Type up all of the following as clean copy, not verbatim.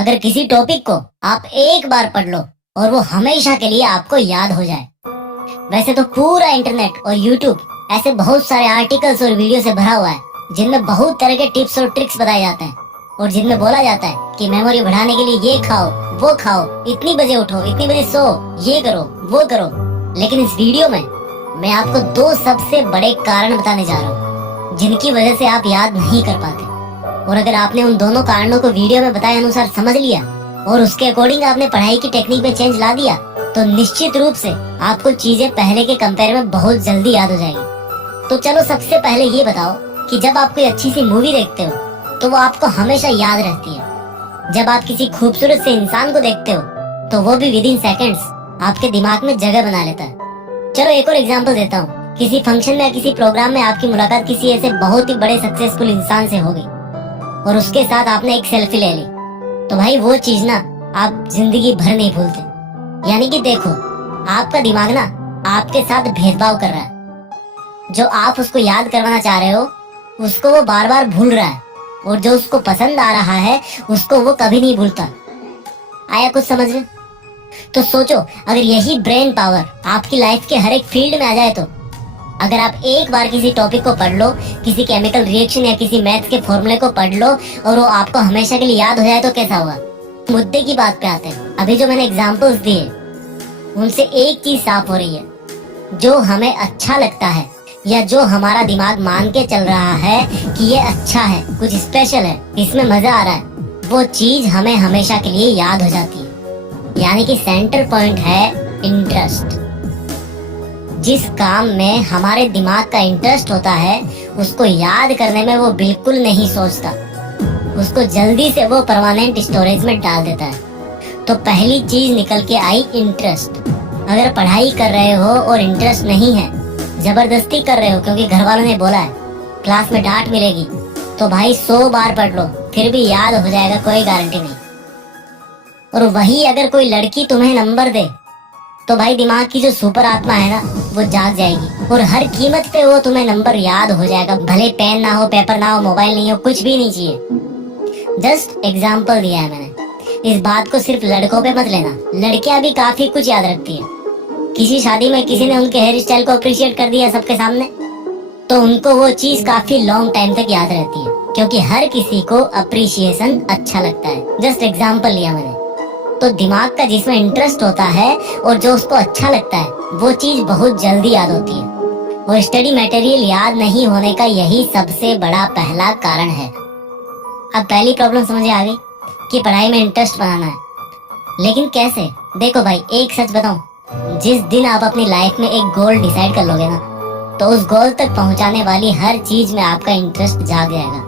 अगर किसी टॉपिक को आप एक बार पढ़ लो और वो हमेशा के लिए आपको याद हो जाए। वैसे तो पूरा इंटरनेट और यूट्यूब ऐसे बहुत सारे आर्टिकल्स और वीडियो से भरा हुआ है जिनमें बहुत तरह के टिप्स और ट्रिक्स बताए जाते हैं और जिनमें बोला जाता है कि मेमोरी बढ़ाने के लिए ये खाओ, वो खाओ, इतनी बजे उठो, इतनी बजे सो, ये करो, वो करो। लेकिन इस वीडियो में मैं आपको दो सबसे बड़े कारण बताने जा रहा हूँ जिनकी वजह से आप याद नहीं कर पाते। और अगर आपने उन दोनों कारणों को वीडियो में बताए अनुसार समझ लिया और उसके अकॉर्डिंग आपने पढ़ाई की टेक्निक में चेंज ला दिया तो निश्चित रूप से आपको चीजें पहले के कंपेयर में बहुत जल्दी याद हो जाएगी। तो चलो सबसे पहले ये बताओ कि जब आप कोई अच्छी सी मूवी देखते हो तो वो आपको हमेशा याद रहती है। जब आप किसी खूबसूरत से इंसान को देखते हो तो वो भी विद इन सेकेंड्स आपके दिमाग में जगह बना लेता है। चलो एक और एग्जांपल देता हूँ। किसी फंक्शन में या किसी प्रोग्राम में आपकी मुलाकात किसी ऐसे बहुत ही बड़े सक्सेसफुल इंसान से हो गई और उसके साथ आपने एक सेल्फी ले ली, तो भाई वो चीज ना आप जिंदगी भर नहीं भूलते। यानी कि देखो, आपका दिमाग ना आपके साथ भेदभाव कर रहा है। जो आप उसको याद करवाना चाह रहे हो उसको वो बार बार भूल रहा है और जो उसको पसंद आ रहा है उसको वो कभी नहीं भूलता। आया कुछ समझ में? तो सोचो, अगर यही ब्रेन पावर आपकी लाइफ के हर एक फील्ड में आ जाए तो अगर आप एक बार किसी टॉपिक को पढ़ लो, किसी केमिकल रिएक्शन या किसी मैथ्स के फॉर्मूले को पढ़ लो और वो आपको हमेशा के लिए याद हो जाए तो कैसा होगा? मुद्दे की बात पे आते हैं। अभी जो मैंने एग्जांपल्स दिए उनसे एक चीज साफ हो रही है, जो हमें अच्छा लगता है या जो हमारा दिमाग मान के चल रहा है कि ये अच्छा है, कुछ स्पेशल है, इसमें मजा आ रहा है, वो चीज हमें हमेशा के लिए याद हो जाती है। यानी कि सेंटर पॉइंट है इंटरेस्ट। जिस काम में हमारे दिमाग का इंटरेस्ट होता है उसको याद करने में वो बिल्कुल नहीं सोचता, उसको जल्दी से वो परमानेंट स्टोरेज में डाल देता है। तो पहली चीज निकल के आई इंटरेस्ट। अगर पढ़ाई कर रहे हो और इंटरेस्ट नहीं है, जबरदस्ती कर रहे हो क्योंकि घर वालों ने बोला है, क्लास में डांट मिलेगी, तो भाई 100 बार पढ़ लो फिर भी याद हो जाएगा, कोई गारंटी नहीं। और वही अगर कोई लड़की तुम्हें नंबर दे तो भाई दिमाग की जो सुपर आत्मा है ना वो जाग जाएगी और हर कीमत पे वो तुम्हें नंबर याद हो जाएगा। भले पेन ना हो, पेपर ना हो, मोबाइल नहीं हो, कुछ भी नहीं चाहिए। जस्ट एग्जाम्पल दिया है मैंने। इस बात को सिर्फ लड़कों पे मत लेना, लड़कियां भी काफी कुछ याद रखती है। किसी शादी में किसी ने उनके हेयर स्टाइल को अप्रिशिएट कर दिया सबके सामने तो उनको वो चीज काफी लॉन्ग टाइम तक याद रहती है, क्योंकि हर किसी को अप्रिशिएशन अच्छा लगता है। जस्ट एग्जाम्पल लिया मैंने। तो दिमाग का जिसमें इंटरेस्ट होता है और जो उसको अच्छा लगता है वो चीज बहुत जल्दी याद होती है। और स्टडी मटेरियल याद नहीं होने का यही सबसे बड़ा पहला कारण है। अब पहली प्रॉब्लम समझ आ गई कि पढ़ाई में इंटरेस्ट बनाना है, लेकिन कैसे? देखो भाई, एक सच बताऊं, जिस दिन आप अपनी लाइफ में एक गोल डिसाइड कर लोगे ना तो उस गोल तक पहुंचाने वाली हर चीज में आपका इंटरेस्ट जाग जाएगा।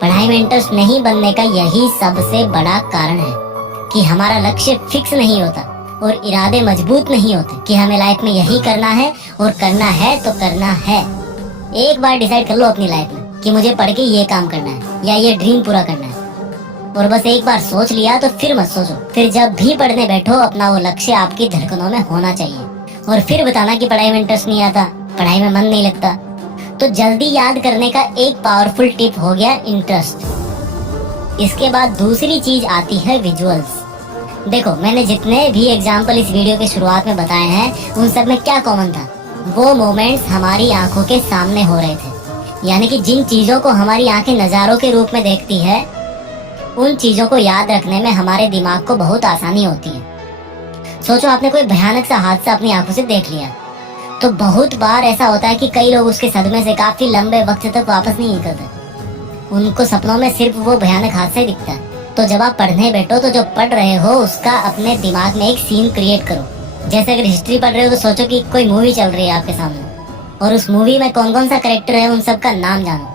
पढ़ाई में इंटरेस्ट नहीं बनने का यही सबसे बड़ा कारण है कि हमारा लक्ष्य फिक्स नहीं होता और इरादे मजबूत नहीं होते कि हमें लाइफ में यही करना है और करना है तो करना है। एक बार डिसाइड कर लो अपनी लाइफ में कि मुझे पढ़ के ये काम करना है या ये ड्रीम पूरा करना है, और बस एक बार सोच लिया तो फिर मत सोचो। फिर जब भी पढ़ने बैठो अपना वो लक्ष्य आपकी धड़कनों में होना चाहिए। और फिर बताना कि पढ़ाई में इंटरेस्ट नहीं आता, पढ़ाई में मन नहीं लगता। तो जल्दी याद करने का एक पावरफुल टिप हो गया इंटरेस्ट। इसके बाद दूसरी चीज आती है विजुअल्स। देखो, मैंने जितने भी एग्जाम्पल इस वीडियो के शुरुआत में बताए हैं उन सब में क्या कॉमन था? वो मोमेंट्स हमारी आंखों के सामने हो रहे थे। यानी कि जिन चीजों को हमारी आंखें नजारों के रूप में देखती है उन चीजों को याद रखने में हमारे दिमाग को बहुत आसानी होती है। सोचो, आपने कोई भयानक सा हादसा अपनी आंखों से देख लिया तो बहुत बार ऐसा होता है कि कई लोग उसके सदमे से काफी लंबे वक्त तक वापस नहीं निकलते। उनको सपनों में सिर्फ वो भयानक हादसा ही दिखता है। तो जब आप पढ़ने बैठो तो जो पढ़ रहे हो उसका अपने दिमाग में एक सीन क्रिएट करो। जैसे अगर हिस्ट्री पढ़ रहे हो तो सोचो कि कोई मूवी चल रही है आपके सामने और उस मूवी में कौन कौन सा कैरेक्टर है उन सब का नाम जानो,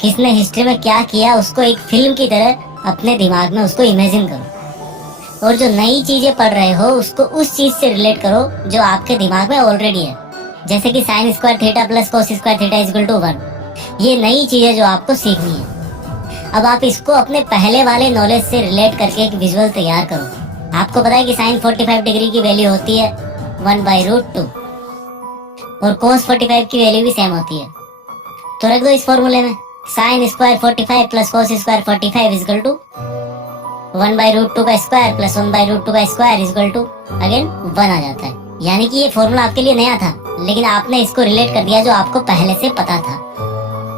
किसने हिस्ट्री में क्या किया, उसको एक फिल्म की तरह अपने दिमाग में उसको इमेजिन करो। और जो नई चीजें पढ़ रहे हो उसको उस चीज से रिलेट करो जो आपके दिमाग में ऑलरेडी है। जैसे कि sine square theta plus cos square theta equal to 1। ये नई चीजें जो आपको सीखनी है। अब आप इसको अपने पहले वाले नॉलेज से रिलेट करके एक विजुअल तैयार करो। आपको पता है कि साइन 45 डिग्री की वैल्यू होती है 1/√2 और कोस 45 की वैल्यू भी सेम होती है। तो रख दो इस फॉर्मूले में sine square 45 plus cos square 45 equal to 1/√2 का स्क्वायर प्लस 1/√2 का square is equal to again 1 आ जाता है। यानी कि ये फॉर्मूला आपके लिए नया था, लेकिन आपने इसको रिलेट कर दिया जो आपको पहले से पता था,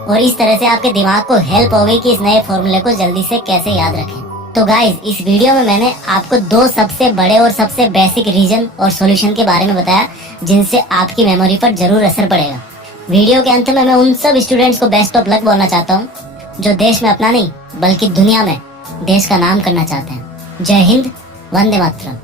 और इस तरह से आपके दिमाग को हेल्प हो गई कि इस नए फॉर्मूले को जल्दी से कैसे याद रखें। तो गाइज, इस वीडियो में मैंने आपको 2 सबसे बड़े और सबसे बेसिक रीजन और सॉल्यूशन के बारे में बताया जिनसे आपकी मेमोरी पर जरूर असर पड़ेगा। वीडियो के अंत में मैं उन सब स्टूडेंट्स को बेस्ट ऑफ लक बोलना चाहता हूँ जो देश में अपना नहीं बल्कि दुनिया में देश का नाम करना चाहते हैं। जय हिंद, वंदे मातरम।